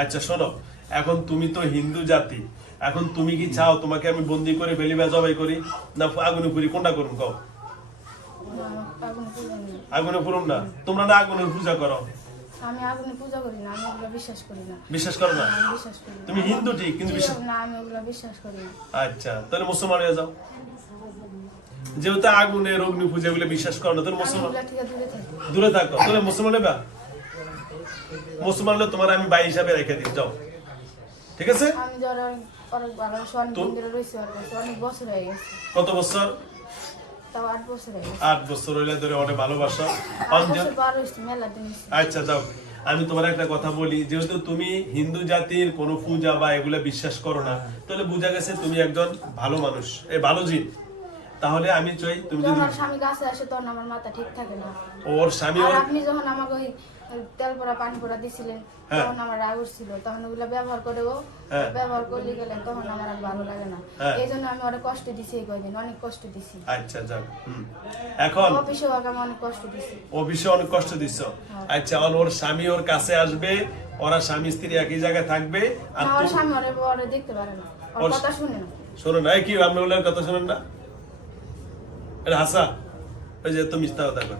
আচ্ছা শোনো, এখন তুমি তো হিন্দু জাতি, এখন তুমি কি চাও তোমাকে আমি বন্দি করে বেলিবা জবাই করি না আগুনে পুরি, কোনটা করুন কও? আগুনে পুরুম না, তোমরা না আগুনের পূজা করো? আমি আগুনে পূজা করি না, আমি ওগুলো বিশ্বাস করি না। বিশ্বাস করো না? আমি বিশ্বাস করি না। তুমি হিন্দু ঠিক, কিন্তু বিশ্বাস না, আমি ওগুলো বিশ্বাস করি না। আচ্ছা, তাহলে মুসলমান হয়ে যাও। যেহেতু আগুনের অগ্নি পূজা এগুলো বিশ্বাস করো না, তাহলে মুসলমান ওগুলা থেকে দূরে থাকি। দূরে থাকো। তাহলে মুসলমান হবে? মুসলমান হলে তোমার আমি ভাই হিসাবে রেখে দিই, যাও। ঠিক আছে? আমি ধরো অনেক ভালোবাসি, অনেক দিন ধরে রয়েছি ওর কাছে, অনেক বছর হয়ে গেছে। কত বছর? তাও 8 বছর হয়ে গেছে। 8 বছর হইলে ধরে অনেক ভালোবাসা। 8 বছর পার হয়েছে, মেলা দিন হয়েছে। আচ্ছা যাও, আমি তোমার একটা কথা বলি, যেহেতু তুমি হিন্দু জাতির কোন পূজা বা এগুলা বিশ্বাস করো না, তাহলে বোঝা গেছে তুমি একজন ভালো মানুষ, এই ভালো জিন। তাহলে আমি চাই তুমি যখন যদি আমার স্বামী কাছে আসে তখন আমার মাথা ঠিক থাকে না। ওর স্বামী আর আপনি যখন আমাকে ওই তেল পোড়া পানি পোড়া দিছিলেন, হ্যাঁ। তখন আমার রাগ উঠছিল, তখন ওগুলা ব্যবহার করেও হ্যাঁ। ব্যবহার করলে গেলেন, তখন আমার আর ভালো লাগে না। হ্যাঁ। এই জন্য আমি অনেক কষ্ট দিছি, এই কয়দিন অনেক কষ্ট দিছি। আচ্ছা যাও। এখন অফিসেও আমি অনেক কষ্ট দিছি। অফিসে অনেক কষ্ট দিচ্ছ। আচ্ছা, ওর স্বামী ওর কাছে আসবে, ওরা স্বামী স্ত্রী একই জায়গায় থাকবে, আর আমার তুমি স্বামী ওরে দেখতে পারে না, ওর ওর- কথা শুনে না। শোনো না, এই কি আপনি ওনার কথা শোনেন না? এটা হাসা, ওই যে তুমি মিথ্যা কথা কর,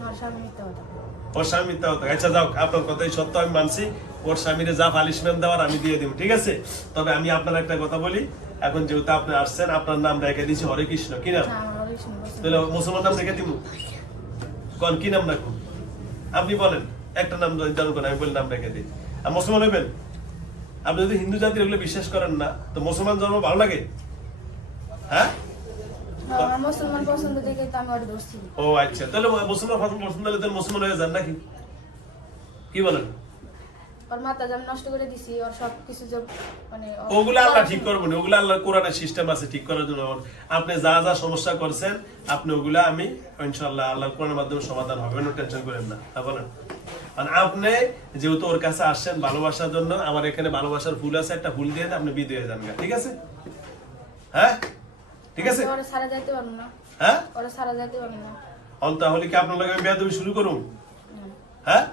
আমার স্বামী মিথ্যা কথা বলে। ওর স্বামী মিথ্যা কথা। আচ্ছা যাও, আপনার কথাই সত্য, আমি মানছি। ওর স্বামীরে যা পালিশমেন্ট দেওয়ার আমি দিয়ে দিব, ঠিক আছে? তবে আমি আপনার একটা কথা বলি, এখন যেহেতু আপনি আসছেন, আপনার নাম রেখে দিয়েছি হরে কৃষ্ণ, কি নাম? না, আমার ওরে শুনে বসে। তাহলে মুসলমান নাম রেখে দিব? কোন কি নাম রাখুন? আপনি বলেন একটা নাম জানুন, আমি বলি নাম রেখে দিই। আর মুসলমান হইবেন? আপনি যদি হিন্দু জাতির এগুলো বিশ্বাস করেন না, তো মুসলমান জন্ম ভালো লাগে? হ্যাঁ? আমার মুসলমান পছন্দ দেখে তো আমি ওরে ধরছি। ও আচ্ছা, তাহলে মুসলমান পছন্দ হলে তাহলে মুসলমান হয়ে যান নাকি? কি বলেন? ওর মাথা যেমন নষ্ট করে দিছি, ওর সবকিছু যে মানে ওগুলো আল্লাহ ঠিক করবো না, ওগুলো আল্লাহর কোরআনের সিস্টেম আছে ঠিক করার জন্য। আপনি যা যা সমস্যা করছেন, আপনি ওগুলা আমি ইনশাআল্লাহ আল্লাহর কোরআনের মাধ্যমে সমাধান হবে, কোনো টেনশন করেন না। হ্যাঁ বলেন। মানে আপনি যেহেতু ওর কাছে আসছেন ভালোবাসার জন্য, আমার এখানে ভালোবাসার ফুল আছে, একটা ফুল দিয়ে আপনি বিদ হয়ে যান, ঠিক আছে? হ্যাঁ ঠিক আছে? ওরে সারা যাইতে পারবো না, হ্যাঁ, ওরে সারা যাইতে পারবো না। তাহলে কি আপনার লাগে আমি বেয়াদবি শুরু করুন? হ্যাঁ,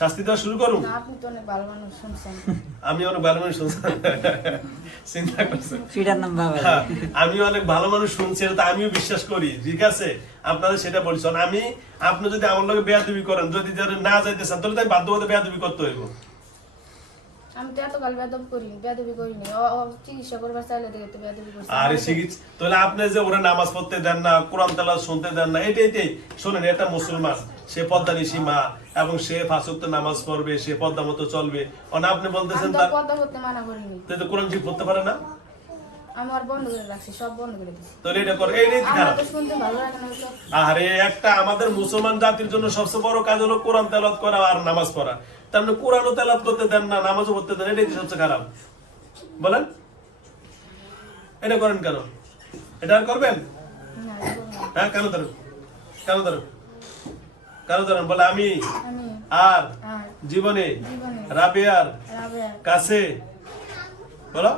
শাস্তি দেওয়া শুরু করুন? না, আপনি তো অনেক ভালো মানুষ, শুনছেন। আমি অনেক ভালো মানুষ শুনছি, চিন্তা করছেন? সেটার নাম বাবা। হ্যাঁ, আমি অনেক ভালো মানুষ শুনছি, এটা তো আমিও বিশ্বাস করি, ঠিক আছে? আপনারা সেটা বলছেন। আমি, আপনি যদি আমার লগে বেয়াদবি করেন, যদি না যাইতে চান, তাহলে তো আমি বাধ্য হতে বেয়াদবি করতে হইব। আমি তো এতকাল বেয়াদবি করিনি। ও চিকিৎসা করবার চাইলে দেখে তো বেয়াদবি করছি। আরে শিখিস, তাহলে আপনি যে ওরা নামাজ পড়তে দেন না, কোরআন তেলাওয়াত শুনতে দেন না, এটাই শোনেন, এটা মুসলমান, সে পর্দানিশী মা, এবং সে 5 ওয়াক্ত নামাজ পড়বে, সে পর্দা মতো চলবে। আপনি বলতেছেন আমি তো তার পর্দা করতে মানা করিনি। তো কোরআন ঠিক পড়তে পারে না, আমি আর বন্ধ করে রাখছি, সব বন্ধ করে দিছি। তাহলে এটা করে এইটাই আমার খারাপ। তো শুনতে ভালো লাগে না ওসব। আরে একটা আমাদের মুসলমান জাতির জন্য সবচেয়ে বড় কাজ হলো কোরআন তেলাওয়াত করা আর নামাজ পড়া। তার মানে কোরআনও তেলাওয়াত করতে দেন না, নামাজও পড়তে দেন, এটাই সবচেয়ে খারাপ। বলেন, এটা করেন কেন? এটা আর করবেন? না, এরকম না। হ্যাঁ, কেন ধরেন? কেন ধরেন? কেন ধরেন? বলে আমি আমি আর আর জীবনে জীবনে রাবেয়ার রাবেয়া কাছে, বলো,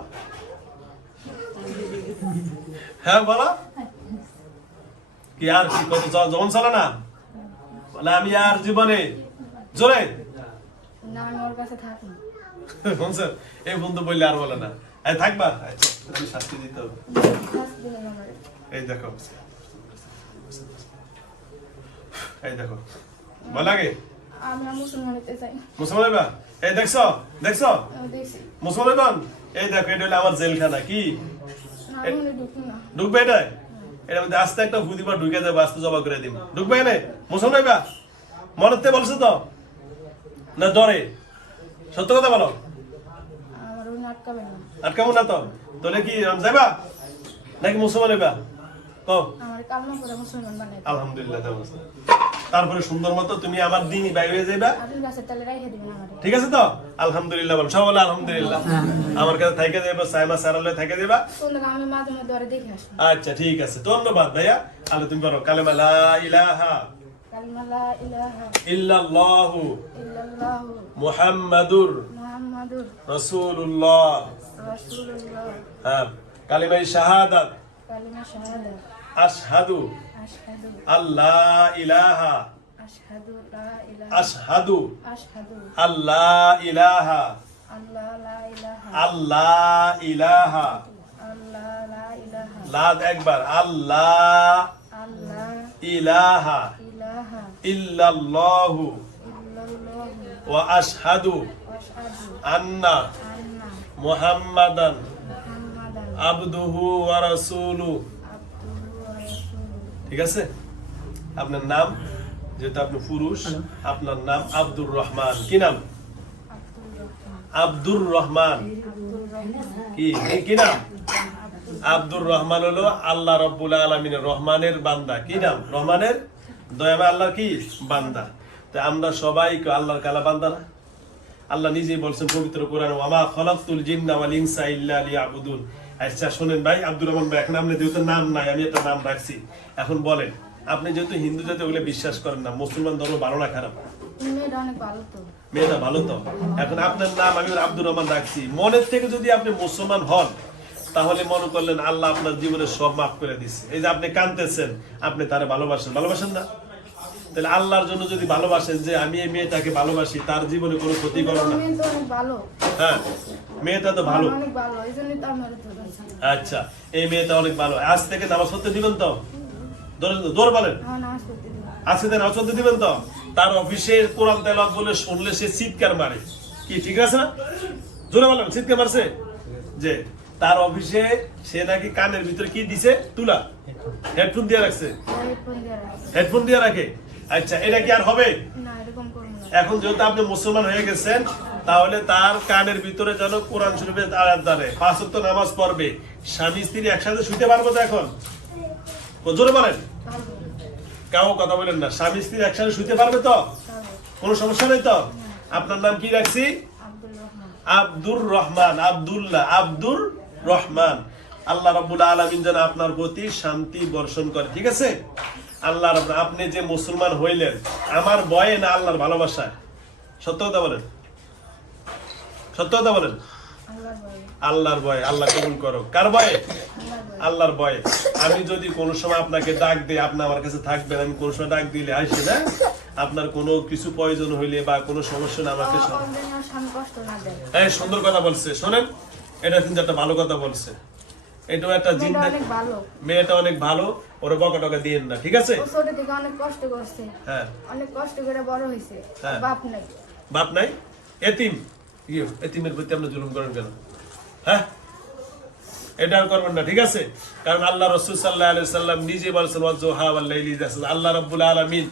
হ্যাঁ বলো, কি আর কি কত জমন চলে না? বলে আমি আর জীবনে জোরে না, আমি ওর কাছে থাকি। শুনছেন? এই বন্ধু বললে আর বলে না, এই থাকবা, আচ্ছা, তুমি শাস্তি দিতে হবে। শাস্তি দিলেন আমারে। এই দেখো, এই দেখো, ভালো লাগে? আমি আর মুসলমান হতে চাই। মুসলমান হইবা? এই দেখছো, দেখছো আমি দেখছি। মুসলমান হইবান? এই দেখো, এটা হলো আমার জেলখানা। কি না, আমি মনে ঢুকবো না। ঢুকবে? এটাই এটা মধ্যে আস্তে একটা ভুদিবার ঢুকে যাবে, আস্তে জবা করে দিব। ঢুকবে এনে? মুসলমান হইবা? মনতে বলছো তো না ডরে? সত্য কথা বলো, আমার ওই আটকাবেন না। আটকাবো না তো? তাহলে কি যাইবা নাকি মুসলমান হইবা? ও আমার কালমা পড়ে মুসলমান বানাই। আলহামদুলিল্লাহ, তারপরে সুন্দর মতো তুমি আমার দিনই বাই হয়ে যাইবা, আপনি গাছের তালে রাইখে দিবেন আমারে। ঠিক আছে তো? আলহামদুলিল্লাহ বল, সব বলে আলহামদুলিল্লাহ। আমার কাছে থেকে যাইবা, সাইমা সারালে থেকে যাইবা। কোন আমি মাঝে মধ্যে ওরে দেখে আসবো। আচ্ছা ঠিক আছে, ধন্যবাদ ভাইয়া। তাহলে তুমি পারো কালেমা লা ইলাহা কালিমা লা ইলাহা ইল্লাল্লাহু ইল্লাল্লাহু মুহাম্মাদুর মুহাম্মাদুর রাসূলুল্লাহ। রাসূলুল্লাহ। হ্যাঁ, কালিমা শাহাদাত কালিমা শাহাদাত আশহাদু আশহাদু আল্লা ইলাহা আশহাদু লা ইলাহা আশহাদু আশহাদু আল্লাহ ইলাহা আল্লাহ লা ইলাহা আল্লাহ ইলাহা আল্লাহ লা ইলাহা লাদ একবার আল্লাহ আল্লাহ ইলাহা ইলাহা ইল্লাল্লাহু ইল্লাল্লাহু ওয়া আশহাদু আশহাদু আন্না আন্না মুহাম্মাদান মুহাম্মাদান আবদুহু ওয়া রাসূলুহু। আবদুহু ওয়া রাসূলুহু। ঠিক আছে, আপনার নাম যেহেতু আপনি পুরুষ, আপনার নাম আব্দুর রহমান। কি নাম? আব্দুর রহমান আব্দুর রহমান। আব্দুর রহমান কি কি নাম? আব্দুর রহমান হলো আল্লাহ রাব্বুল আলামিনের রহমানের বান্দা। কি নাম? রহমানের দয়াময় আল্লাহর কি বান্দা। তো আমরা সবাই কি আল্লাহর কালা বান্দা না? আল্লাহ নিজেই বলছেন পবিত্র কোরআনে, ওয়া মা খালাকতুল জিন্না ওয়াল ইনসা ইল্লা লিয়াবুদুন। আচ্ছা শুনেন ভাই, আব্দুর রহমান ভাই, এখন আপনি যেহেতু নাম নাই, আমি একটা নাম রাখছি, এখন বলেন আপনি যেহেতু হিন্দু জাতি ওগুলো বিশ্বাস করেন না, মুসলমান ধর্ম ভালো না খারাপ? মেয়েটা অনেক ভালো তো। মেয়েটা ভালো তো। এখন আপনার নাম আমি আব্দুর রহমান রাখছি, মনের থেকে যদি আপনি মুসলমান হন তাহলে মনে করলেন আল্লাহ আপনার জীবনে সব মাফ করে দিচ্ছে। এই যে আপনি কাঁদতেছেন, আপনি তারে ভালোবাসেন, ভালোবাসেন না? তাহলে আল্লাহর জন্য যদি ভালোবাসেন যে আমি এই মেয়েটাকে ভালোবাসি, তার জীবনে কোনো ক্ষতি করো না। মেয়ে তো অনেক ভালো। হ্যাঁ, মেয়েটা তো ভালো। অনেক ভালো, এই জন্যই তো আমি ওরে ধরেছি। আচ্ছা, এই মেয়েটা অনেক ভালো। আজ থেকে নামাজ পড়তে দিবেন তো? জোরে বলেন। আমার নামাজ পড়তে দিবে। আজকে থেকে নামাজ পড়তে দিবেন তো? তার অফিসে কোরআন তেলাওয়াত বলে শুনলে সে চিৎকার মারে। কি ঠিক আছে না? জোরে বলেন, চিৎকার মারছে যে তার অফিসে সে নাকি কানের ভিতরে কি দিছে? তুলা, হেডফোন দিয়ে রাখছে। হেডফোন দিয়ে রাখছে। হেডফোন দিয়ে রাখে। আচ্ছা, এটা কি আর হবে? না, এরকম করুন না। এখন যেহেতু আপনি মুসলমান হয়ে গেছেন, তাহলে তার কানের ভিতরে যেন কোরআন শরীফের আয়াত ধরে, 5 ওয়াক্ত নামাজ পড়বে। স্বামী স্ত্রী একসাথে শুতে পারবো তো এখন? জোরে বলেন, পারবো, কেউ কথা বলেন না। স্বামী স্ত্রী একসাথে শুতে পারবে তো? পারবো। কোনো সমস্যা নেই তো? আপনার নাম কি রাখছি? আব্দুল রহমান। আব্দুর রহমান, আব্দুল্লাহ, আব্দুর রহমান। আল্লাহ রাব্বুল আলামিন যেন আপনার প্রতি শান্তি বর্ষণ করে। ঠিক আছে? আল্লাহ রাব্বুল, আপনি যে মুসলমান হইলেন আমার ভয়ে না আল্লাহর ভালোবাসায়? সত্য কথা বলেন, সত্য কথা বলেন। আল্লাহর ভয়ে। আল্লাহর ভয়ে। আল্লাহ কবুল করো। কার ভয়ে? আল্লাহর ভয়ে। আল্লাহর ভয়ে। আমি যদি কোনো সময় আপনাকে ডাক দিই, আপনি আমার কাছে থাকবেন। আমি কোনো সময় ডাক দিলে আসে না, আপনার কোনো কিছু প্রয়োজন হইলে বা কোনো সমস্যা না আমাকে ওর জন্য আমার স্বামী কষ্ট না দেয়। এই সুন্দর কথা বলছে, শোনেন, এটা কিন্তু একটা ভালো কথা বলছে। এটাও একটা মেয়েটা জিন্দা, অনেক ভালো। মেয়েটা অনেক ভালো, ওরা বকা টকা দিয়েন না, ঠিক আছে? ও ছোট থেকে অনেক কষ্ট করছে, হ্যাঁ, অনেক কষ্ট করে বড় হয়েছে। হ্যাঁ। বাপ নাই। বাপ নাই, এতিম। ইয়ো, এতিমের প্রতি আপনি জুলুম করেন কেন? হ্যাঁ, এটা আর করবেন না, ঠিক আছে? কারণ আল্লাহ রাসূল সাল্লাল্লাহু আলাইহি সাল্লাম নিজে বলেছেন, ওয়াজুহা ওয়াল লাইলি ইযা সাজা। আল্লাহ রাব্বুল আলামিন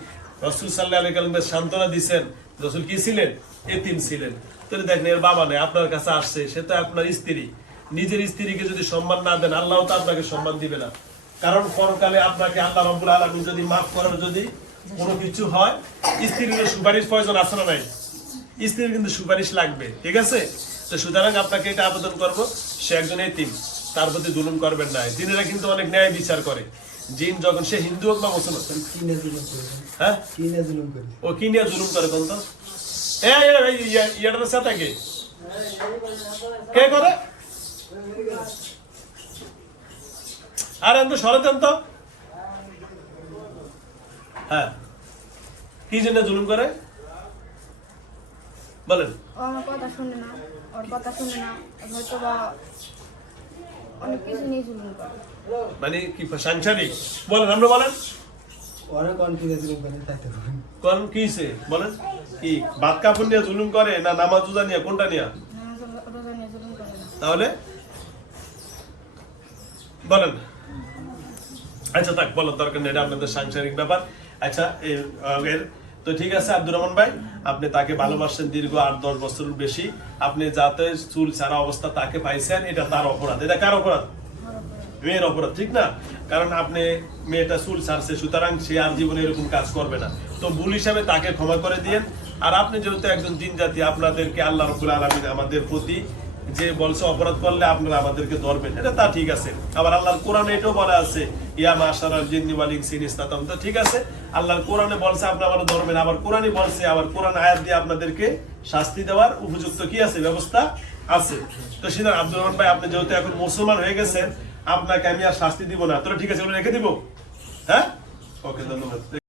রাসূল সাল্লাল্লাহু আলাইহি সাল্লামকে সান্ত্বনা দিবেন। রাসূল কি ছিলেন? এতিম ছিলেন। তো দেখেন, এর বাবা নেই, আপনার কাছে আসছে, সে তো আপনার স্ত্রী। নিজের স্ত্রীকে যদি সম্মান না দেন, আল্লাহ তো আপনাকে সম্মান দিবে না। কারণ পরকালে আপনাকে আল্লাহ রাব্বুল আলামিন যদি মাফ করার যদি কোনো কিছু হয়, স্ত্রীর সুপারিশ প্রয়োজন আছে না নাই? স্ত্রীর কিন্তু সুপারিশ লাগবে, ঠিক আছে? তো সুতরাং আপনাকে এটা আবেদন করবো, সে একজন এতিম, তার প্রতি জুলুম করবেন না। জিনেরা কিন্তু অনেক ন্যায় বিচার করে। জিন যখন, সে হিন্দু হোক বা মুসলমান, হ্যাঁ, ও কি নিয়ে জুলুম করে কোন তো? ইয়াটার সাথে কে করে? আরে আমি তো সরে দেন তো। হ্যাঁ, কি জন্য জুলুম করে বলেন? ও আমার কথা শুনে না, ওর কথা শুনে না, হয়তো বা অনেক কিছু নিয়ে জুলুম করে। মানে কি সাংসারিক? বলেন, আমরা বলেন কোন কি হইছে? বলেন, কি ভাত কাপড় নিয়ে জুলুম করে না নামাজ রোজা নিয়ে? কোনটা নিয়ে? নামাজ রোজা নিয়ে জুলুম করে না। তাহলে বলেন। আচ্ছা থাক, বলার দরকার নেই, এটা আপনাদের সাংসারিক ব্যাপার। আচ্ছা, তো ঠিক আছে আব্দুর রহমান ভাই, আপনি তাকে ভালোবাসেন দীর্ঘ 8-10 বছরের বেশি। আপনি যাতে চুল ছাড়া অবস্থা তাকে পাইছেন, এটা তার অপরাধ। এটা কার অপরাধ? মেয়ের অপরাধ, ঠিক না? কারণ আপনি মেয়েটা চুল ছাড়ছে, সুতরাং সে আর জীবনে এরকম কাজ করবে না। তো ভুল হিসাবে তাকে ক্ষমা করে দিয়েন। আর আপনি যেহেতু একজন জিন জাতি, আপনাদেরকে আল্লাহ রাব্বুল আলামিন আমাদের প্রতি যে বলছে অপরাধ করলে আপনারা আমাদেরকে ধরবেন, এটা তা ঠিক আছে। আবার আল্লাহর কোরআনে এটাও বলা আছে, ইয়া মাশারাল জিন্নি ওয়াল ইনসি ইন ইসতাতাম। তো ঠিক আছে, আল্লাহর কোরআনে বলছে আপনারা আমাদের ধরবেন, আবার কোরআনই বলছে, আবার কোরআন আয়াত দিয়ে আপনাদেরকে শাস্তি দেওয়ার উপযুক্ত কি আছে, ব্যবস্থা আছে। তো সেটা আব্দুর রহমান ভাই, আপনি যেহেতু এখন মুসলমান হয়ে গেছেন, আপনাকে আমি আর শাস্তি দিব না। তো ঠিক আছে, রেখে দিব। হ্যাঁ, ওকে, ধন্যবাদ।